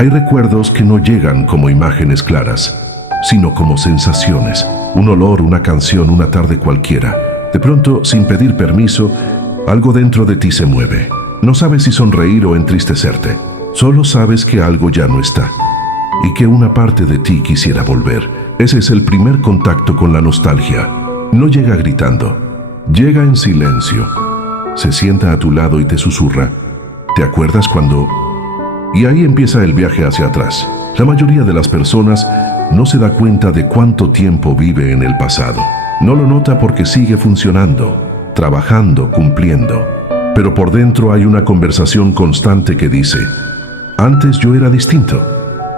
Hay recuerdos que no llegan como imágenes claras, sino como sensaciones, un olor, una canción, una tarde cualquiera. De pronto, sin pedir permiso, algo dentro de ti se mueve. No sabes si sonreír o entristecerte. Solo sabes que algo ya no está y que una parte de ti quisiera volver. Ese es el primer contacto con la nostalgia. No llega gritando, llega en silencio. Se sienta a tu lado y te susurra: ¿te acuerdas cuando...? Y ahí empieza el viaje hacia atrás. La mayoría de las personas no se da cuenta de cuánto tiempo vive en el pasado. No lo nota porque sigue funcionando, trabajando, cumpliendo. Pero por dentro hay una conversación constante que dice: antes yo era distinto,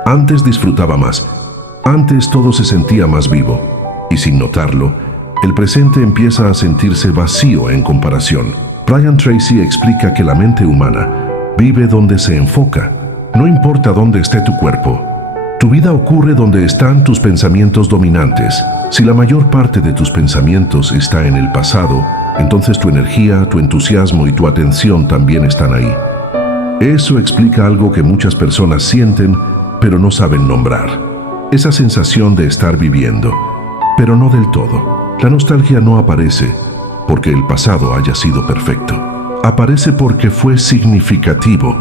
antes disfrutaba más, antes todo se sentía más vivo. Y sin notarlo, el presente empieza a sentirse vacío en comparación. Brian Tracy explica que la mente humana vive donde se enfoca. No importa dónde esté tu cuerpo. Tu vida ocurre donde están tus pensamientos dominantes. Si la mayor parte de tus pensamientos está en el pasado, entonces tu energía, tu entusiasmo y tu atención también están ahí. Eso explica algo que muchas personas sienten, pero no saben nombrar. Esa sensación de estar viviendo, pero no del todo. La nostalgia no aparece porque el pasado haya sido perfecto. Aparece porque fue significativo,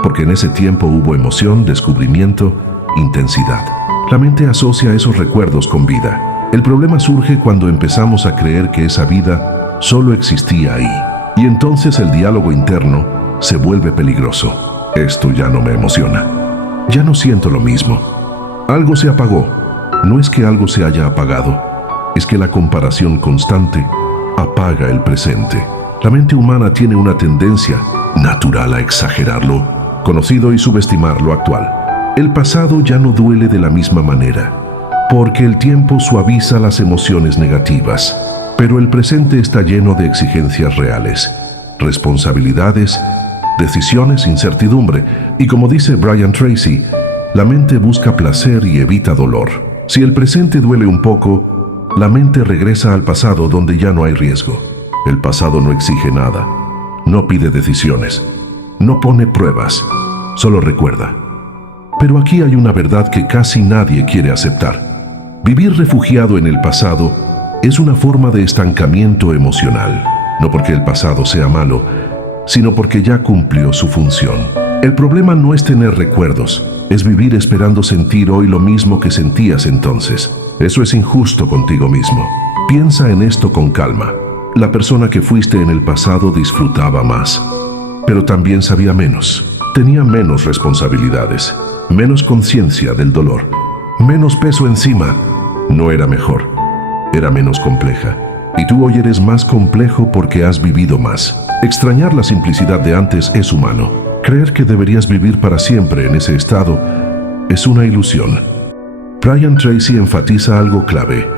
porque en ese tiempo hubo emoción, descubrimiento, intensidad. La mente asocia esos recuerdos con vida. El problema surge cuando empezamos a creer que esa vida solo existía ahí. Y entonces el diálogo interno se vuelve peligroso. Esto ya no me emociona. Ya no siento lo mismo. Algo se apagó. No es que algo se haya apagado, es que la comparación constante apaga el presente. La mente humana tiene una tendencia natural a exagerar lo conocido y subestimar lo actual. El pasado ya no duele de la misma manera, porque el tiempo suaviza las emociones negativas, pero el presente está lleno de exigencias reales, responsabilidades, decisiones, incertidumbre, y como dice Brian Tracy, la mente busca placer y evita dolor. Si el presente duele un poco, la mente regresa al pasado donde ya no hay riesgo. El pasado no exige nada, no pide decisiones, no pone pruebas, solo recuerda. Pero aquí hay una verdad que casi nadie quiere aceptar. Vivir refugiado en el pasado es una forma de estancamiento emocional, no porque el pasado sea malo, sino porque ya cumplió su función. El problema no es tener recuerdos, es vivir esperando sentir hoy lo mismo que sentías entonces. Eso es injusto contigo mismo. Piensa en esto con calma. La persona que fuiste en el pasado disfrutaba más, pero también sabía menos. Tenía menos responsabilidades, menos conciencia del dolor, menos peso encima. No era mejor, era menos compleja. Y tú hoy eres más complejo porque has vivido más. Extrañar la simplicidad de antes es humano. Creer que deberías vivir para siempre en ese estado es una ilusión. Brian Tracy enfatiza algo clave.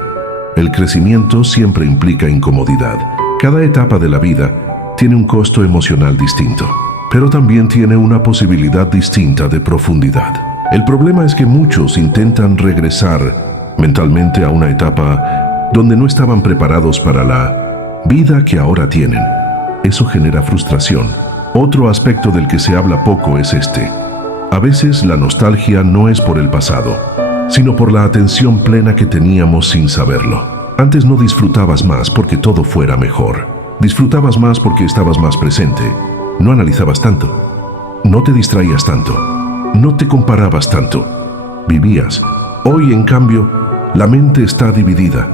El crecimiento siempre implica incomodidad. Cada etapa de la vida tiene un costo emocional distinto, pero también tiene una posibilidad distinta de profundidad. El problema es que muchos intentan regresar mentalmente a una etapa donde no estaban preparados para la vida que ahora tienen. Eso genera frustración. Otro aspecto del que se habla poco es este. A veces la nostalgia no es por el pasado, sino por la atención plena que teníamos sin saberlo. Antes no disfrutabas más porque todo fuera mejor. Disfrutabas más porque estabas más presente. No analizabas tanto. No te distraías tanto. No te comparabas tanto. Vivías. Hoy, en cambio, la mente está dividida,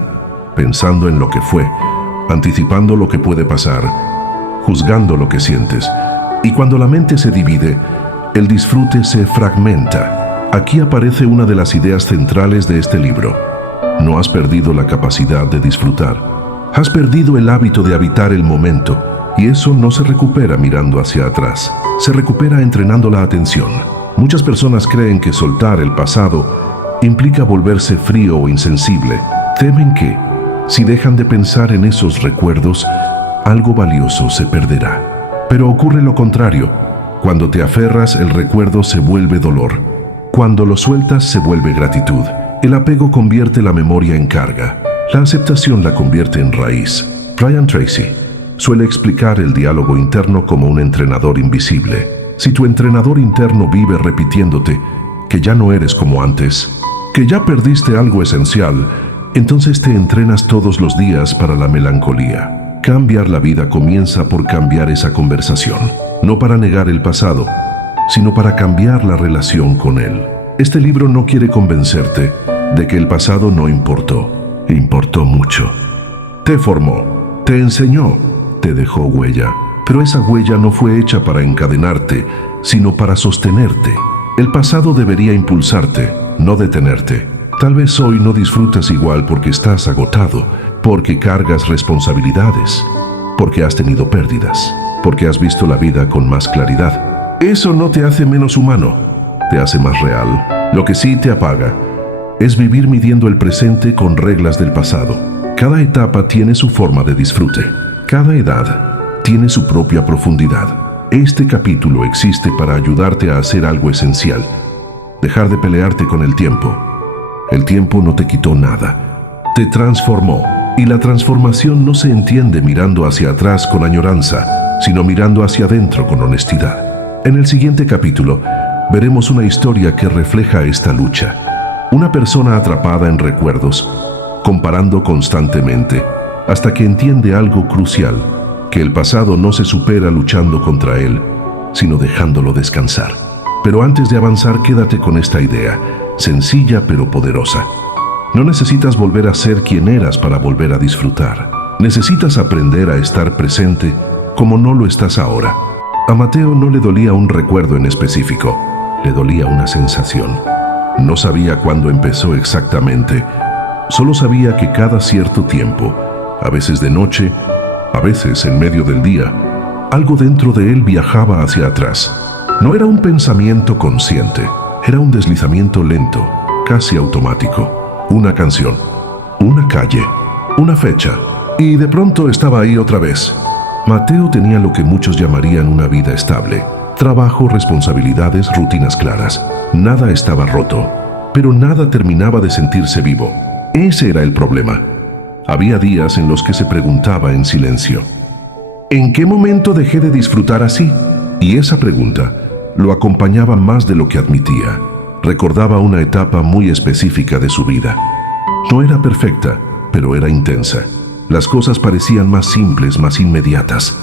pensando en lo que fue, anticipando lo que puede pasar, juzgando lo que sientes. Y cuando la mente se divide, el disfrute se fragmenta. Aquí aparece una de las ideas centrales de este libro. No has perdido la capacidad de disfrutar. Has perdido el hábito de habitar el momento, y eso no se recupera mirando hacia atrás. Se recupera entrenando la atención. Muchas personas creen que soltar el pasado implica volverse frío o insensible. Temen que, si dejan de pensar en esos recuerdos, algo valioso se perderá. Pero ocurre lo contrario. Cuando te aferras, el recuerdo se vuelve dolor. Cuando lo sueltas, se vuelve gratitud. El apego convierte la memoria en carga. La aceptación la convierte en raíz. Brian Tracy suele explicar el diálogo interno como un entrenador invisible. Si tu entrenador interno vive repitiéndote, que ya no eres como antes, que ya perdiste algo esencial, entonces te entrenas todos los días para la melancolía. Cambiar la vida comienza por cambiar esa conversación, no para negar el pasado, sino para cambiar la relación con él. Este libro no quiere convencerte de que el pasado no importó. Importó mucho. Te formó, te enseñó, te dejó huella. Pero esa huella no fue hecha para encadenarte, sino para sostenerte. El pasado debería impulsarte, no detenerte. Tal vez hoy no disfrutas igual porque estás agotado, porque cargas responsabilidades, porque has tenido pérdidas, porque has visto la vida con más claridad. Eso no te hace menos humano, te hace más real. Lo que sí te apaga es vivir midiendo el presente con reglas del pasado. Cada etapa tiene su forma de disfrute. Cada edad tiene su propia profundidad. Este capítulo existe para ayudarte a hacer algo esencial. Dejar de pelearte con el tiempo. El tiempo no te quitó nada. Te transformó. Y la transformación no se entiende mirando hacia atrás con añoranza, sino mirando hacia adentro con honestidad. En el siguiente capítulo, veremos una historia que refleja esta lucha. Una persona atrapada en recuerdos, comparando constantemente, hasta que entiende algo crucial, que el pasado no se supera luchando contra él, sino dejándolo descansar. Pero antes de avanzar, quédate con esta idea, sencilla pero poderosa. No necesitas volver a ser quien eras para volver a disfrutar. Necesitas aprender a estar presente como no lo estás ahora. A Mateo no le dolía un recuerdo en específico, le dolía una sensación. No sabía cuándo empezó exactamente, solo sabía que cada cierto tiempo, a veces de noche, a veces en medio del día, algo dentro de él viajaba hacia atrás. No era un pensamiento consciente, era un deslizamiento lento, casi automático. Una canción, una calle, una fecha, y de pronto estaba ahí otra vez. Mateo tenía lo que muchos llamarían una vida estable. Trabajo, responsabilidades, rutinas claras. Nada estaba roto, pero nada terminaba de sentirse vivo. Ese era el problema. Había días en los que se preguntaba en silencio, ¿en qué momento dejé de disfrutar así? Y esa pregunta lo acompañaba más de lo que admitía. Recordaba una etapa muy específica de su vida. No era perfecta, pero era intensa. Las cosas parecían más simples, más inmediatas.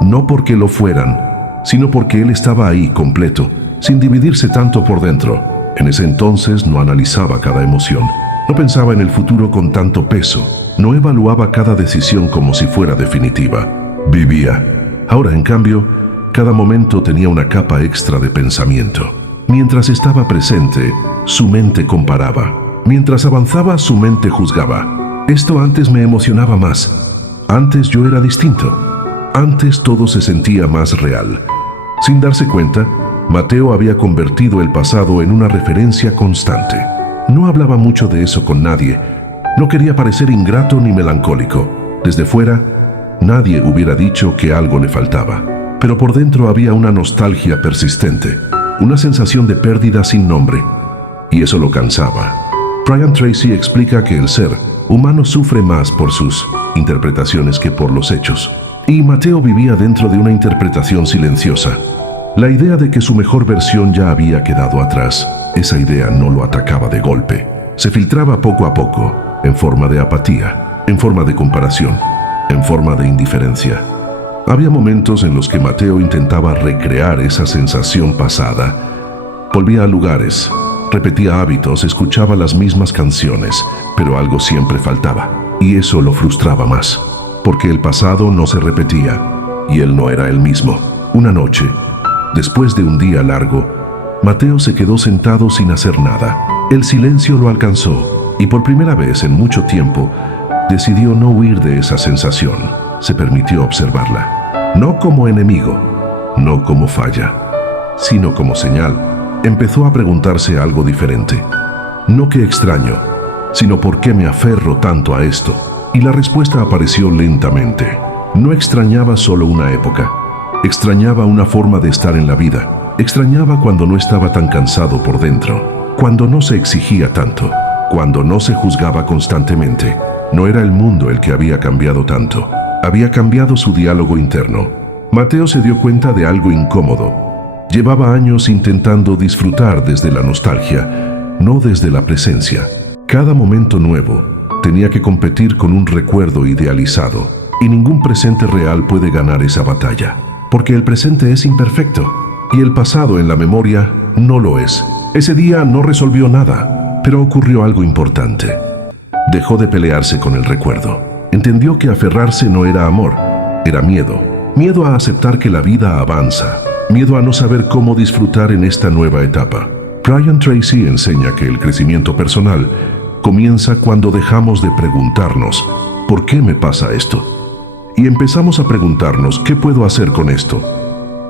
No porque lo fueran, sino porque él estaba ahí completo, sin dividirse tanto por dentro. En ese entonces no analizaba cada emoción, no pensaba en el futuro con tanto peso, no evaluaba cada decisión como si fuera definitiva. Vivía. Ahora, en cambio, cada momento tenía una capa extra de pensamiento. Mientras estaba presente, su mente comparaba. Mientras avanzaba, su mente juzgaba. Esto antes me emocionaba más. Antes yo era distinto. Antes todo se sentía más real. Sin darse cuenta, Mateo había convertido el pasado en una referencia constante. No hablaba mucho de eso con nadie. No quería parecer ingrato ni melancólico. Desde fuera, nadie hubiera dicho que algo le faltaba. Pero por dentro había una nostalgia persistente, una sensación de pérdida sin nombre. Y eso lo cansaba. Brian Tracy explica que el ser humano sufre más por sus interpretaciones que por los hechos. Y Mateo vivía dentro de una interpretación silenciosa. La idea de que su mejor versión ya había quedado atrás. Esa idea no lo atacaba de golpe. Se filtraba poco a poco, en forma de apatía, en forma de comparación, en forma de indiferencia. Había momentos en los que Mateo intentaba recrear esa sensación pasada. Volvía a lugares, repetía hábitos, escuchaba las mismas canciones, pero algo siempre faltaba, y eso lo frustraba más, porque el pasado no se repetía, y él no era el mismo. Una noche, después de un día largo, Mateo se quedó sentado sin hacer nada. El silencio lo alcanzó, y por primera vez en mucho tiempo, decidió no huir de esa sensación. Se permitió observarla, no como enemigo, no como falla, sino como señal. Empezó a preguntarse algo diferente. No qué extraño, sino por qué me aferro tanto a esto. Y la respuesta apareció lentamente. No extrañaba solo una época, extrañaba una forma de estar en la vida. Extrañaba cuando no estaba tan cansado por dentro, cuando no se exigía tanto, cuando no se juzgaba constantemente. No era el mundo el que había cambiado tanto, había cambiado su diálogo interno. Mateo se dio cuenta de algo incómodo. Llevaba años intentando disfrutar desde la nostalgia, no desde la presencia. Cada momento nuevo tenía que competir con un recuerdo idealizado, y ningún presente real puede ganar esa batalla, porque el presente es imperfecto, y el pasado en la memoria no lo es. Ese día no resolvió nada, pero ocurrió algo importante. Dejó de pelearse con el recuerdo. Entendió que aferrarse no era amor, era miedo. Miedo a aceptar que la vida avanza. Miedo a no saber cómo disfrutar en esta nueva etapa. Brian Tracy enseña que el crecimiento personal comienza cuando dejamos de preguntarnos, ¿por qué me pasa esto? Y empezamos a preguntarnos, ¿qué puedo hacer con esto?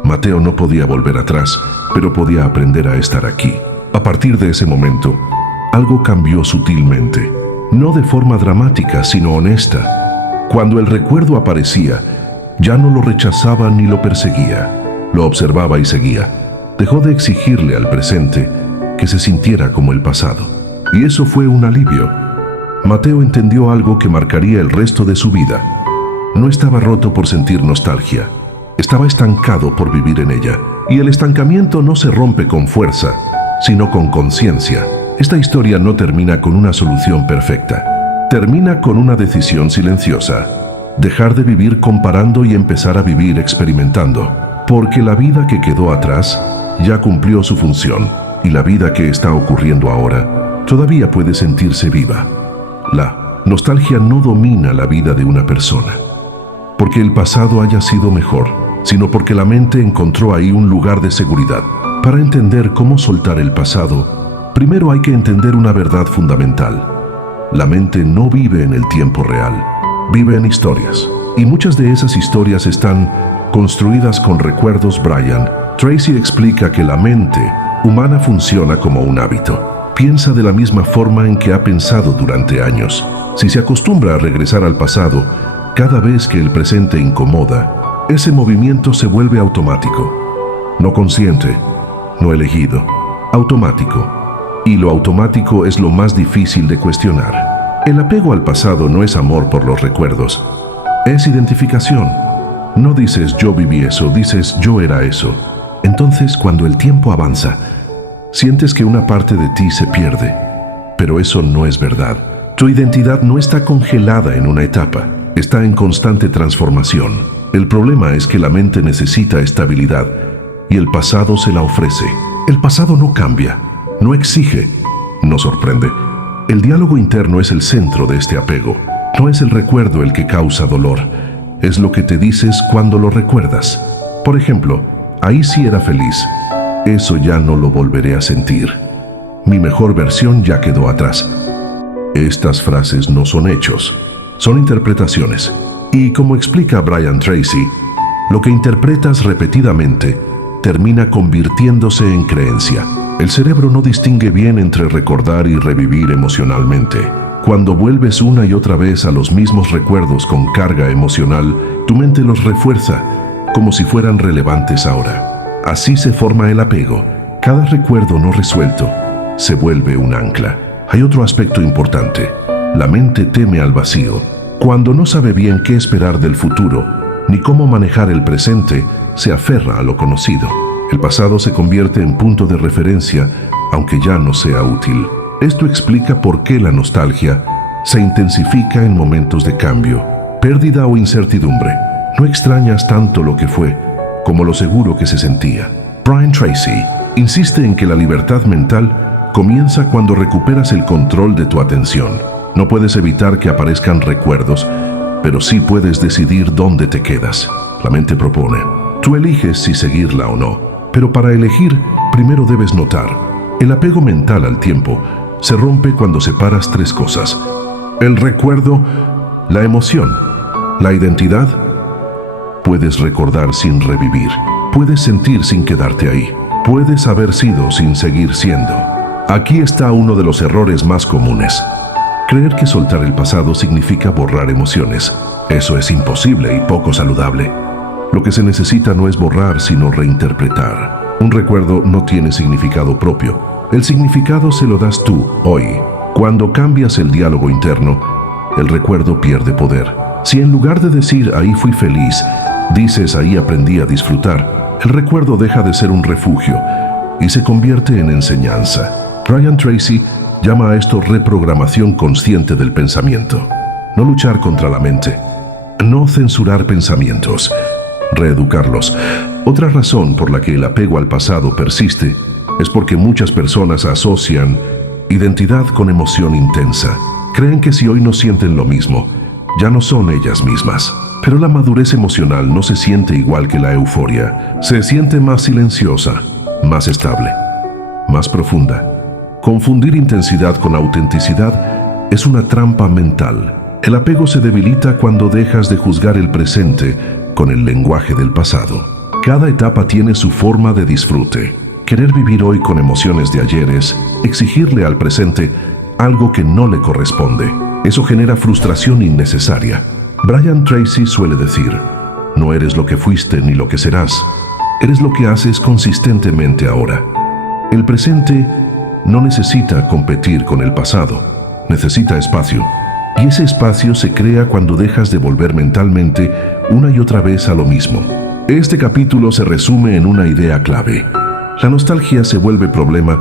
Mateo no podía volver atrás, pero podía aprender a estar aquí. A partir de ese momento, algo cambió sutilmente. No de forma dramática, sino honesta. Cuando el recuerdo aparecía, ya no lo rechazaba ni lo perseguía. Lo observaba y seguía. Dejó de exigirle al presente que se sintiera como el pasado. Y eso fue un alivio. Mateo entendió algo que marcaría el resto de su vida. No estaba roto por sentir nostalgia. Estaba estancado por vivir en ella. Y el estancamiento no se rompe con fuerza, sino con conciencia. Esta historia no termina con una solución perfecta. Termina con una decisión silenciosa. Dejar de vivir comparando y empezar a vivir experimentando. Porque la vida que quedó atrás ya cumplió su función, y la vida que está ocurriendo ahora todavía puede sentirse viva. La nostalgia no domina la vida de una persona, porque el pasado haya sido mejor, sino porque la mente encontró ahí un lugar de seguridad. Para entender cómo soltar el pasado, primero hay que entender una verdad fundamental. La mente no vive en el tiempo real, vive en historias, y muchas de esas historias están construidas con recuerdos. Brian Tracy explica que la mente humana funciona como un hábito. Piensa de la misma forma en que ha pensado durante años. Si se acostumbra a regresar al pasado, cada vez que el presente incomoda, ese movimiento se vuelve automático. No consciente, no elegido, automático. Y lo automático es lo más difícil de cuestionar. El apego al pasado no es amor por los recuerdos, es identificación. No dices yo viví eso, dices yo era eso. Entonces, cuando el tiempo avanza, sientes que una parte de ti se pierde. Pero eso no es verdad. Tu identidad no está congelada en una etapa, está en constante transformación. El problema es que la mente necesita estabilidad y el pasado se la ofrece. El pasado no cambia, no exige, no sorprende. El diálogo interno es el centro de este apego. No es el recuerdo el que causa dolor. Es lo que te dices cuando lo recuerdas. Por ejemplo, ahí sí era feliz. Eso ya no lo volveré a sentir. Mi mejor versión ya quedó atrás. Estas frases no son hechos, son interpretaciones. Y como explica Brian Tracy, lo que interpretas repetidamente termina convirtiéndose en creencia. El cerebro no distingue bien entre recordar y revivir emocionalmente. Cuando vuelves una y otra vez a los mismos recuerdos con carga emocional, tu mente los refuerza como si fueran relevantes ahora. Así se forma el apego. Cada recuerdo no resuelto se vuelve un ancla. Hay otro aspecto importante. La mente teme al vacío. Cuando no sabe bien qué esperar del futuro, ni cómo manejar el presente, se aferra a lo conocido. El pasado se convierte en punto de referencia, aunque ya no sea útil. Esto explica por qué la nostalgia se intensifica en momentos de cambio, pérdida o incertidumbre. No extrañas tanto lo que fue como lo seguro que se sentía. Brian Tracy insiste en que la libertad mental comienza cuando recuperas el control de tu atención. No puedes evitar que aparezcan recuerdos, pero sí puedes decidir dónde te quedas. La mente propone. Tú eliges si seguirla o no, pero para elegir, primero debes notar. El apego mental al tiempo se rompe cuando separas tres cosas: el recuerdo, la emoción, la identidad. Puedes recordar sin revivir, puedes sentir sin quedarte ahí, puedes haber sido sin seguir siendo. Aquí está uno de los errores más comunes. Creer que soltar el pasado significa borrar emociones. Eso es imposible y poco saludable. Lo que se necesita no es borrar, sino reinterpretar. Un recuerdo no tiene significado propio. El significado se lo das tú, hoy. Cuando cambias el diálogo interno, el recuerdo pierde poder. Si en lugar de decir ahí fui feliz, dices ahí aprendí a disfrutar, el recuerdo deja de ser un refugio y se convierte en enseñanza. Brian Tracy llama a esto reprogramación consciente del pensamiento. No luchar contra la mente, no censurar pensamientos, reeducarlos. Otra razón por la que el apego al pasado persiste es porque muchas personas asocian identidad con emoción intensa. Creen que si hoy no sienten lo mismo, ya no son ellas mismas. Pero la madurez emocional no se siente igual que la euforia. Se siente más silenciosa, más estable, más profunda. Confundir intensidad con autenticidad es una trampa mental. El apego se debilita cuando dejas de juzgar el presente con el lenguaje del pasado. Cada etapa tiene su forma de disfrute. Querer vivir hoy con emociones de ayer es exigirle al presente algo que no le corresponde. Eso genera frustración innecesaria. Brian Tracy suele decir, no eres lo que fuiste ni lo que serás, eres lo que haces consistentemente ahora. El presente no necesita competir con el pasado, necesita espacio. Y ese espacio se crea cuando dejas de volver mentalmente una y otra vez a lo mismo. Este capítulo se resume en una idea clave. La nostalgia se vuelve problema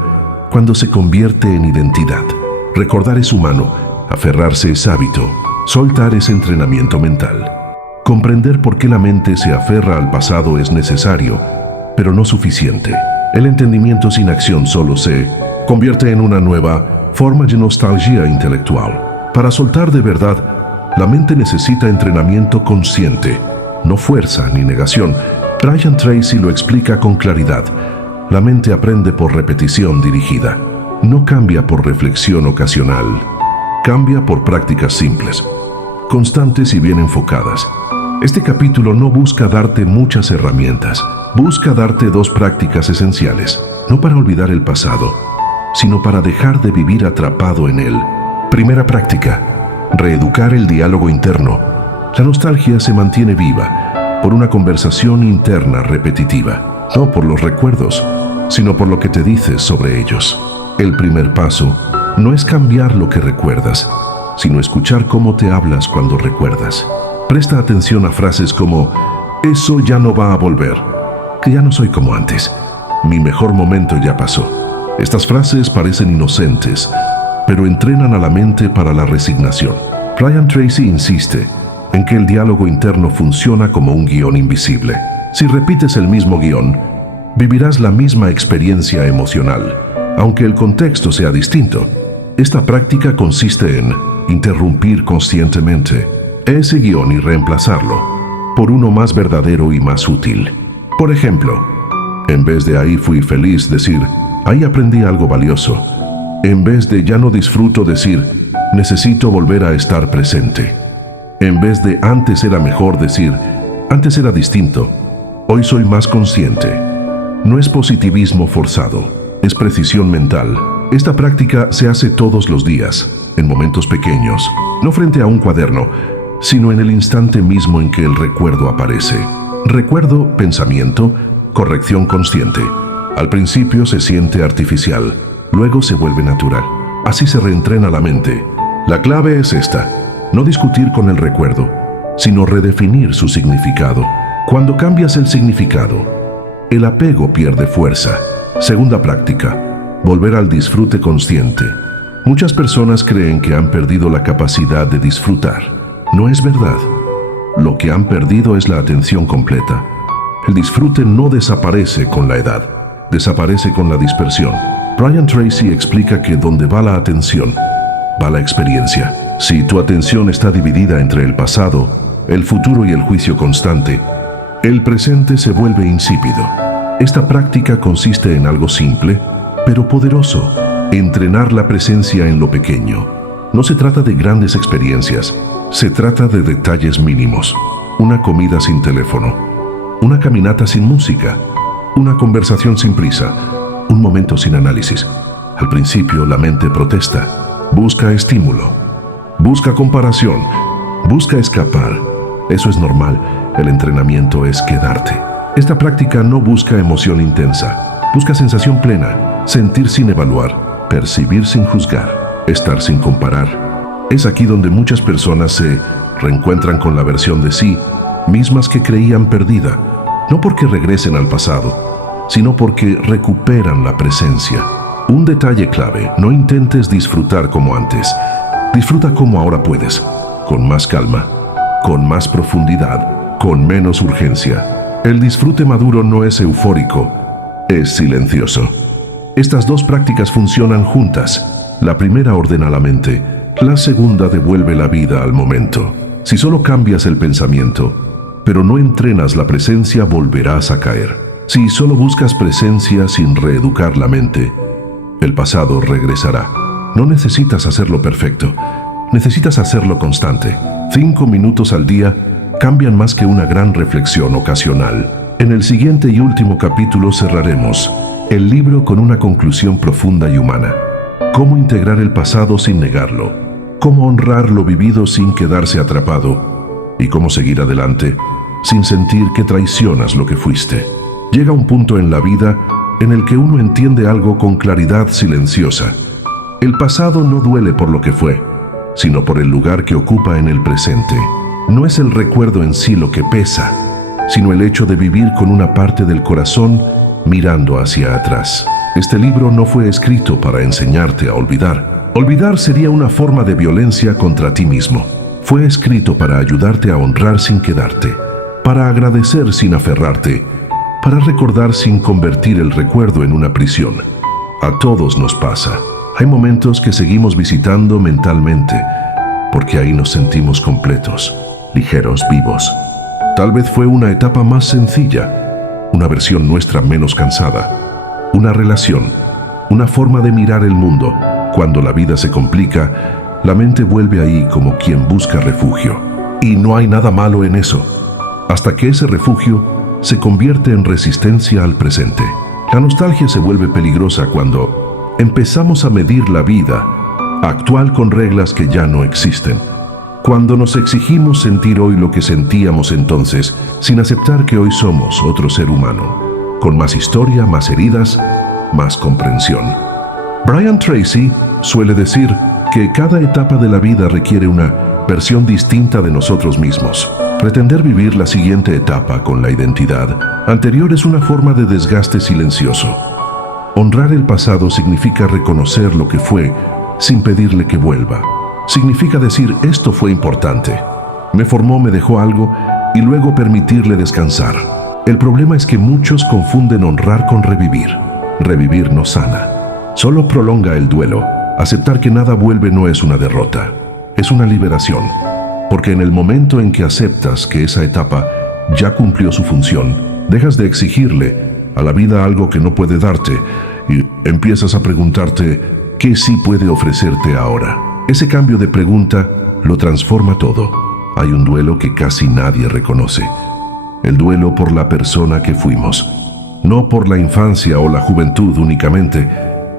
cuando se convierte en identidad. Recordar es humano, aferrarse es hábito, soltar es entrenamiento mental. Comprender por qué la mente se aferra al pasado es necesario, pero no suficiente. El entendimiento sin acción solo se convierte en una nueva forma de nostalgia intelectual. Para soltar de verdad, la mente necesita entrenamiento consciente, no fuerza ni negación. Brian Tracy lo explica con claridad. La mente aprende por repetición dirigida. No cambia por reflexión ocasional. Cambia por prácticas simples, constantes y bien enfocadas. Este capítulo no busca darte muchas herramientas. Busca darte dos prácticas esenciales, no para olvidar el pasado, sino para dejar de vivir atrapado en él. Primera práctica: reeducar el diálogo interno. La nostalgia se mantiene viva por una conversación interna repetitiva, no por los recuerdos, sino por lo que te dices sobre ellos. El primer paso no es cambiar lo que recuerdas, sino escuchar cómo te hablas cuando recuerdas. Presta atención a frases como, eso ya no va a volver, que ya no soy como antes, mi mejor momento ya pasó. Estas frases parecen inocentes, pero entrenan a la mente para la resignación. Brian Tracy insiste en que el diálogo interno funciona como un guión invisible. Si repites el mismo guión, vivirás la misma experiencia emocional, aunque el contexto sea distinto. Esta práctica consiste en interrumpir conscientemente ese guión y reemplazarlo por uno más verdadero y más útil. Por ejemplo, en vez de ahí fui feliz, decir, ahí aprendí algo valioso. En vez de ya no disfruto, decir, necesito volver a estar presente. En vez de antes era mejor, decir, antes era distinto, hoy soy más consciente. No es positivismo forzado, es precisión mental. Esta práctica se hace todos los días, en momentos pequeños, no frente a un cuaderno, sino en el instante mismo en que el recuerdo aparece. Recuerdo, pensamiento, corrección consciente. Al principio se siente artificial, luego se vuelve natural. Así se reentrena la mente. La clave es esta: no discutir con el recuerdo, sino redefinir su significado. Cuando cambias el significado, el apego pierde fuerza. Segunda práctica: volver al disfrute consciente. Muchas personas creen que han perdido la capacidad de disfrutar. No es verdad. Lo que han perdido es la atención completa. El disfrute no desaparece con la edad, desaparece con la dispersión. Brian Tracy explica que donde va la atención, va la experiencia. Si tu atención está dividida entre el pasado, el futuro y el juicio constante, el presente se vuelve insípido. Esta práctica consiste en algo simple, pero poderoso: entrenar la presencia en lo pequeño. No se trata de grandes experiencias, se trata de detalles mínimos. Una comida sin teléfono, una caminata sin música, una conversación sin prisa, un momento sin análisis. Al principio la mente protesta, busca estímulo, busca comparación, busca escapar. Eso es normal, el entrenamiento es quedarte. Esta práctica no busca emoción intensa, busca sensación plena, sentir sin evaluar, percibir sin juzgar, estar sin comparar. Es aquí donde muchas personas se reencuentran con la versión de sí mismas que creían perdida, no porque regresen al pasado, sino porque recuperan la presencia. Un detalle clave: no intentes disfrutar como antes. Disfruta como ahora puedes, con más calma, con más profundidad, con menos urgencia. El disfrute maduro no es eufórico, es silencioso. Estas dos prácticas funcionan juntas. La primera ordena la mente, la segunda devuelve la vida al momento. Si solo cambias el pensamiento, pero no entrenas la presencia, volverás a caer. Si solo buscas presencia sin reeducar la mente, el pasado regresará. No necesitas hacerlo perfecto, necesitas hacerlo constante. 5 minutos al día cambian más que una gran reflexión ocasional. En el siguiente y último capítulo cerraremos el libro con una conclusión profunda y humana. Cómo integrar el pasado sin negarlo, cómo honrar lo vivido sin quedarse atrapado, y cómo seguir adelante sin sentir que traicionas lo que fuiste. Llega un punto en la vida en el que uno entiende algo con claridad silenciosa. El pasado no duele por lo que fue, sino por el lugar que ocupa en el presente. No es el recuerdo en sí lo que pesa, sino el hecho de vivir con una parte del corazón mirando hacia atrás. Este libro no fue escrito para enseñarte a olvidar. Olvidar sería una forma de violencia contra ti mismo. Fue escrito para ayudarte a honrar sin quedarte, para agradecer sin aferrarte, para recordar sin convertir el recuerdo en una prisión. A todos nos pasa. Hay momentos que seguimos visitando mentalmente, porque ahí nos sentimos completos, ligeros, vivos. Tal vez fue una etapa más sencilla, una versión nuestra menos cansada, una relación, una forma de mirar el mundo. Cuando la vida se complica, la mente vuelve ahí como quien busca refugio. Y no hay nada malo en eso, hasta que ese refugio se convierte en resistencia al presente. La nostalgia se vuelve peligrosa cuando empezamos a medir la vida actual con reglas que ya no existen. Cuando nos exigimos sentir hoy lo que sentíamos entonces, sin aceptar que hoy somos otro ser humano, con más historia, más heridas, más comprensión. Brian Tracy suele decir que cada etapa de la vida requiere una versión distinta de nosotros mismos. Pretender vivir la siguiente etapa con la identidad anterior es una forma de desgaste silencioso. Honrar el pasado significa reconocer lo que fue sin pedirle que vuelva. Significa decir: esto fue importante, me formó, me dejó algo, y luego permitirle descansar. El problema es que muchos confunden honrar con revivir. Revivir no sana, solo prolonga el duelo. Aceptar que nada vuelve no es una derrota, es una liberación. Porque en el momento en que aceptas que esa etapa ya cumplió su función, dejas de exigirle a la vida algo que no puede darte y empiezas a preguntarte qué sí puede ofrecerte ahora. Ese cambio de pregunta lo transforma todo. Hay un duelo que casi nadie reconoce. El duelo por la persona que fuimos. No por la infancia o la juventud únicamente,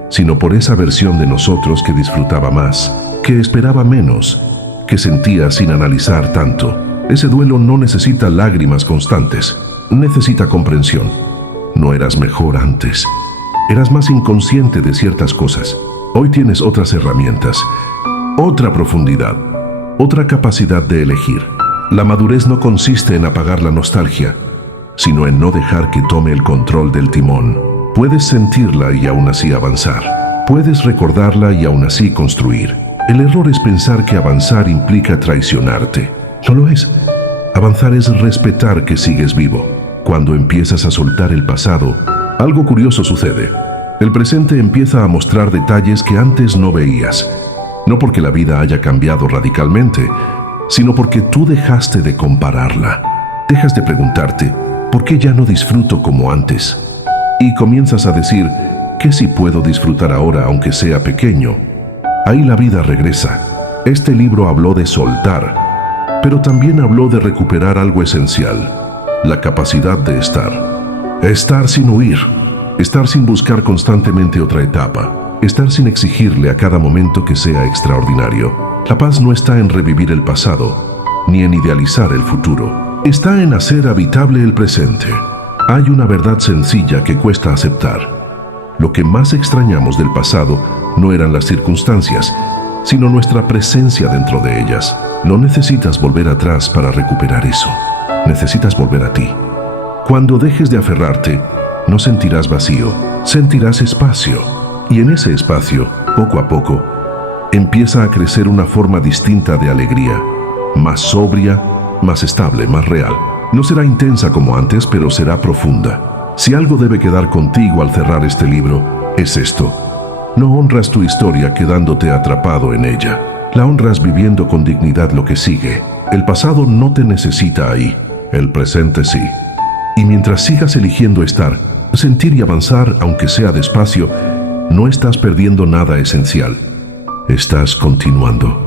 sino por esa versión de nosotros que disfrutaba más, que esperaba menos, que sentía sin analizar tanto. Ese duelo no necesita lágrimas constantes, necesita comprensión. No eras mejor antes, eras más inconsciente de ciertas cosas. Hoy tienes otras herramientas, otra profundidad, otra capacidad de elegir. La madurez no consiste en apagar la nostalgia, sino en no dejar que tome el control del timón. Puedes sentirla y aún así avanzar. Puedes recordarla y aún así construir. El error es pensar que avanzar implica traicionarte. No lo es. Avanzar es respetar que sigues vivo. Cuando empiezas a soltar el pasado, algo curioso sucede. El presente empieza a mostrar detalles que antes no veías. No porque la vida haya cambiado radicalmente, sino porque tú dejaste de compararla. Dejas de preguntarte, ¿por qué ya no disfruto como antes? Y comienzas a decir, ¿qué sí puedo disfrutar ahora aunque sea pequeño? Ahí la vida regresa. Este libro habló de soltar, pero también habló de recuperar algo esencial, la capacidad de estar. Estar sin huir, estar sin buscar constantemente otra etapa, estar sin exigirle a cada momento que sea extraordinario. La paz no está en revivir el pasado, ni en idealizar el futuro. Está en hacer habitable el presente. Hay una verdad sencilla que cuesta aceptar. Lo que más extrañamos del pasado no eran las circunstancias, sino nuestra presencia dentro de ellas. No necesitas volver atrás para recuperar eso. Necesitas volver a ti. Cuando dejes de aferrarte, no sentirás vacío, sentirás espacio. Y en ese espacio, poco a poco, empieza a crecer una forma distinta de alegría, más sobria, más estable, más real. No será intensa como antes, pero será profunda. Si algo debe quedar contigo al cerrar este libro, es esto. No honras tu historia quedándote atrapado en ella. La honras viviendo con dignidad lo que sigue. El pasado no te necesita ahí, el presente sí. Y mientras sigas eligiendo estar, sentir y avanzar, aunque sea despacio, no estás perdiendo nada esencial. Estás continuando.